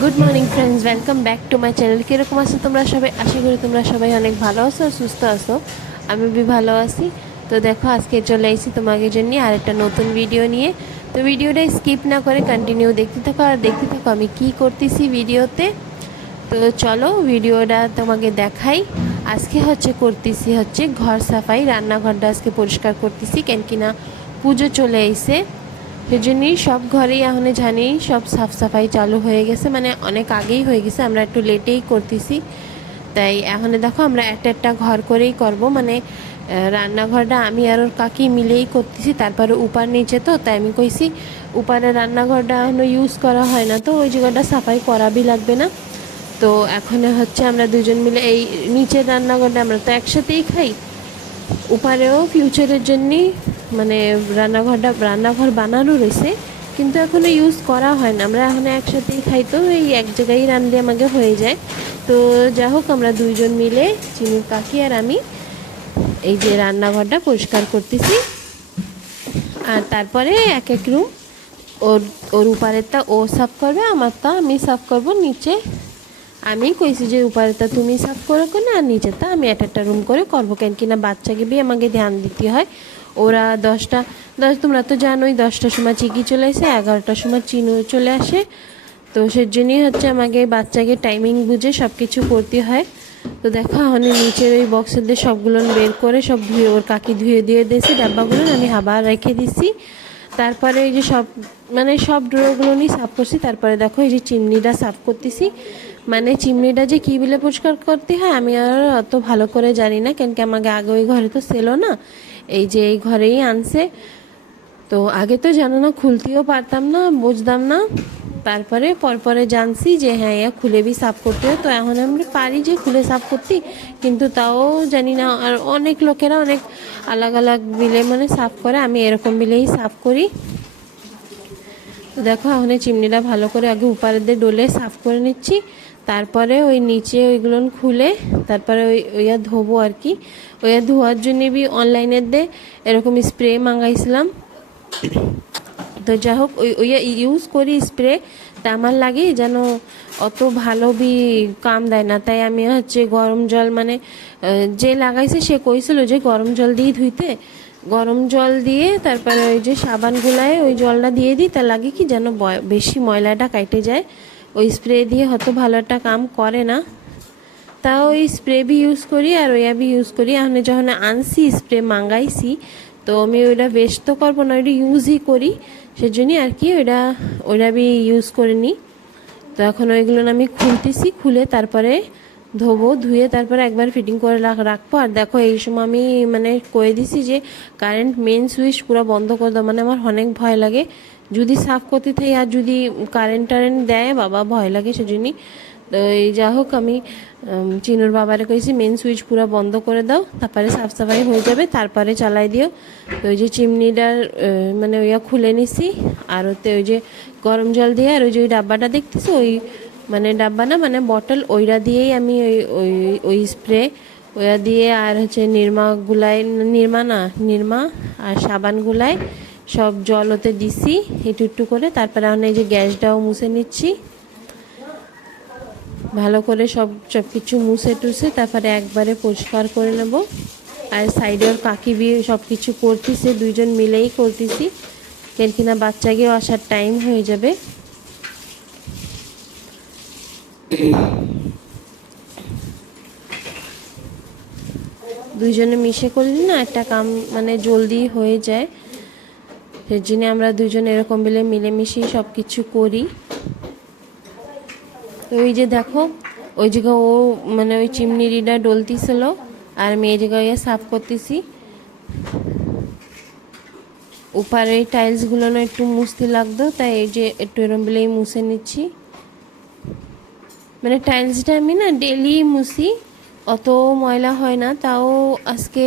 Good morning friends, welcome back to my channel. কীরকম আছো তোমরা সবাই? আশা করি তোমরা সবাই অনেক ভালো আছো আর সুস্থ আছো। আমি বি ভালো আছি। তো দেখো, আজকে চলে এসেছি তোমাদের জন্য আরেকটা নতুন ভিডিও নিয়ে। তো ভিডিওটা স্কিপ না করে কন্টিনিউ দেখতে থাকো আর দেখতে থাকো আমি কি করতেছি ভিডিওতে। তো চলো ভিডিওটা তোমাকে দেখাই। আজকে করতেছি ঘর সাফাই, রান্নাঘরটা আজকে পরিষ্কার করতেছি, কেন কিনা পুজো চলে এসে সেজন্যই সব ঘরেই এখন জানি সব সাফ সাফাই চালু হয়ে গেছে, মানে অনেক আগেই হয়ে গেছে, আমরা একটু লেটেই করতেছি। তাই এখন দেখো আমরা একটা ঘর করেই করব, মানে রান্নাঘরটা আমি আর ওর কাকি মিলেই করতেছি, তারপরে উপার নিচে। তো তাই আমি কইছি উপারে রান্নাঘরটা এখনও ইউজ করা হয় না, তো ওই জায়গাটা সাফাই করাবই লাগবে না। তো এখন আমরা দুজন মিলে এই নিচের রান্নাঘরটা আমরা তো একসাথেই খাই, উপারেও ফিউচারের জন্যই মানে রান্নাঘর বানানো রয়েছে, কিন্তু এখনও ইউজ করা হয় না, আমরা এখন একসাথেই খাই, তো এই এক জায়গায় রান্নালে আমাকে হয়ে যায়। তো যা হোক, আমরা দুইজন মিলে চিনুর কাকি আর আমি এই যে রান্নাঘরটা পরিষ্কার করতেছি। আর তারপরে এক এক রুম, ওর ওর উপারেরটা ও সাফ করবে, আমারটা আমি সাফ করব নিচে। আমি কইছি যে উপরেরটা তুমি সাফ করো কেন, আর নিচেরটা আমি একটা রুম করে করবো, কেন কিনা বাচ্চাকে বি আমাকে ধ্যান দিতে হয়। ওরা তোমরা তো জানোই 10টার সময় চিকি চলে আসে, 11টার সময় চিনু চলে আসে। তো সেজন্যই আমাকে বাচ্চাকে টাইমিং বুঝে সব কিছু করতে হয়। তো দেখো আমি নিচের ওই বক্সের দিয়ে সবগুলো বের করে সব ধুয়ে ওর কাকি ধুয়ে দিয়ে দিয়েছি, ডাব্বাগুলো আমি আবার রেখে দিছি। তারপরে এই যে সব ড্রগুলো নিয়ে সাফ করছি। তারপরে দেখো এই যে চিমনিটা সাফ করতেছি, মানে চিমনিটা যে কী বলে পরিষ্কার করতে হয় আমি আর অত ভালো করে জানি না, কেন কি আমাকে আগে ওই ঘরে তো ছিল না, এই যে এই ঘরেই আনছে। তো আগে তো জানো না, খুলতেও পারতাম না, বুঝতাম না। তারপরে পরে জানছি যে হ্যাঁ, খুলে বি সাফ করতে হয়। তো এখন আমরা পারি যে খুলে সাফ করতে, কিন্তু তাও জানি না। আর অনেক লোকেরা অনেক আলাগ আলাগ বিলে মানে সাফ করে, আমি এরকম বিলেই সাফ করি। তো দেখো এখন চিমনিটা ভালো করে আগে উপারে দিয়ে ডলে সাফ করে নিচ্ছি, তারপরে ওই নিচে ওইগুলো খুলে তারপরে ওইয়া ধোবো আর কি। ওইয়া ধোয়ার জন্য বি অনলাইনের দিয়ে এরকম স্প্রে মাঙ্গাইছিলাম। তো যাই হোক, ওইয়া ইউজ করি স্প্রে, তা আমার লাগে যেন অত ভালো বি কাম দেয় না। তাই আমি গরম জল, মানে যে লাগাইছে সে কইছিল যে গরম জল দিয়ে ধুইতে, গরম জল দিয়ে তারপরে ওই যে সাবান গুলায় ওই জলটা দিয়ে দিই, তা লাগে কি যেন বেশি ময়লাটা কাটে যায়। ওই স্প্রে দিয়ে হয়তো ভালো একটা কাম করে না, তাও ওই স্প্রে বি ইউজ করি আর ওইয়া বি ইউজ করি। এখন যখন আনছি স্প্রে মাঙ্গাইছি, তো আমি ওইটা বেস্ট তো করবো না, ওইটা ইউজই করি, সেজন্যই আর কি ওইটা বি ইউজ করে নিই। তো এখন ওইগুলো আমি খুলতেছি, খুলে তারপরে ধোবো, ধুয়ে তারপরে একবার ফিটিং করে রাখবো। আর দেখো এই সময় আমি মানে কয়ে দিছি যে কারেন্ট মেন সুইচ পুরো বন্ধ করে দাও, মানে আমার অনেক ভয় লাগে যদি সাফ করতে থাকি আর যদি কারেন্ট দেয়, বাবা ভয় লাগে, সেজন্যই। তো এই যা হোক, আমি চিনুর বাবারে কইছি মেন সুইচ পুরো বন্ধ করে দাও, তারপরে সাফ সাফাই হয়ে যাবে, তারপরে চালাই দিও। তো ওই যে চিমনিটার মানে ওইয়া খুলে নিছি, আর ওতে ওই যে গরম জল দিয়ে আর ওই যে ওই ডাব্বাটা দেখতেছি, ওই মানে ডাব্বা না মানে বটল, ওইটা দিয়েই আমি ওই ওই স্প্রে ওইটা দিয়ে আর নির্মা আর সাবান গুলায় সব জল ওতে দিছি একটু একটু করে। তারপরে আমি এই যে গ্যাসটাও মুছে নিচ্ছি ভালো করে, সব কিছু মুছে টুছে তারপরে একবারে পরিষ্কার করে নেব। আর সাইডে ওর কাকি বিয়ে সব কিছু করতেছে, দুইজন মিলেই করতেছি, কেন কিনা বাচ্চাকেও আসার টাইম হয়ে যাবে। দুইজনে মিশে করলে না একটা কাম মানে জলদি হয়ে যায়, সেই জন্য আমরা দুজন এরকম মিলে মিলেমিশেই সব কিছু করি। তো ওই যে দেখো, ওই জায়গায় ও মানে ওই চিমনিটা ডলতিছিল আর আমি এই জায়গায় সাফ করতেছি। উপরে এই টাইলসগুলো না একটু মুছতে লাগতো, তাই এই যে একটু এরম বিলেই মুছে নিচ্ছি। মানে টাইলসটা আমি না ডেলি মুছি, অত ময়লা হয় না, তাও আজকে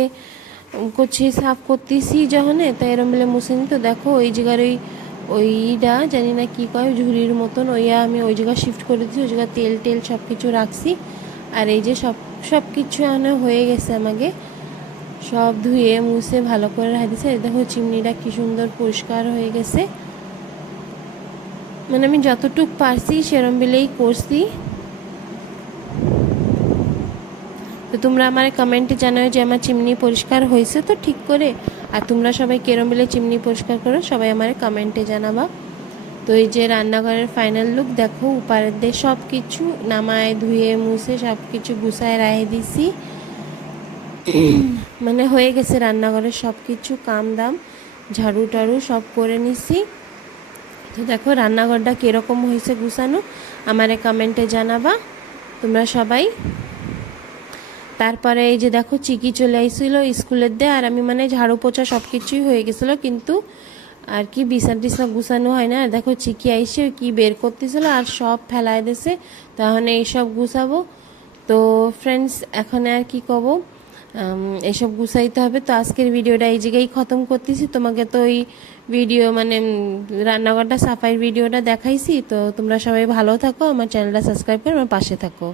করছি সাফ করতেছি যখন, তাই এরম বলে মুছে নি। তো দেখো ওই জায়গার ওইটা জানি না কি কয়, ঝুড়ির মতন, ওইয়া আমি ওই জায়গা শিফট করে দিচ্ছি, ওই জায়গা তেল সব কিছু রাখছি। আর এই যে সব কিছু এখানে হয়ে গেছে, আমাকে সব ধুয়ে মুছে ভালো করে রাখা দিচ্ছে। দেখো চিমনিটা কি সুন্দর পরিষ্কার হয়ে গেছে। মানে আমি যতটুক পারছি সেরম বিলেই করছি। তো তোমরা আমার কমেন্টে জানাও যে আমার চিমনি পরিষ্কার হয়েছে তো ঠিক করে, আর তোমরা সবাই কেরম বিলে চিমনি পরিষ্কার করো সবাই আমার কমেন্টে জানাবা। তো এই যে রান্নাঘরের ফাইনাল লুক দেখো, উপারের দিয়ে সব কিছু নামায় ধুয়ে মুছে সব কিছু গুছায় রাখে দিছি। মানে হয়ে গেছে রান্নাঘরের সব কিছু কাম দাম, ঝাড়ু টাড়ু সব করে নিছি। তো দেখো রান্নাঘরটা কীরকম হয়েছে গুছানো আমারে কমেন্টে জানাবা তোমরা সবাই। তারপরে এই যে দেখো চিকি চলে আইছিল স্কুলের দিয়ে, আর আমি মানে ঝাড়ু পোছা সব কিছুই হয়ে গেছিলো, কিন্তু আর কি বিছানা টিছনা গুছানো হয় না। দেখো চিকি আইসে কি বের করতেছিল আর সব ফেলায় দিছে, তাহলে এইসব গুছাবো। তো ফ্রেন্ডস এখন আর কি কব, এসব গুছাইতে হবে। তো আজকের ভিডিওটা এই জায়গায় খতম করতেছি। তোমাকে তো ওই ভিডিও মানে রান্নাঘরটা সাফাইয়ের ভিডিওটা দেখাইছি। তো তোমরা সবাই ভালো থাকো, আমার চ্যানেলটা সাবস্ক্রাইব করে আমার পাশে থাকো।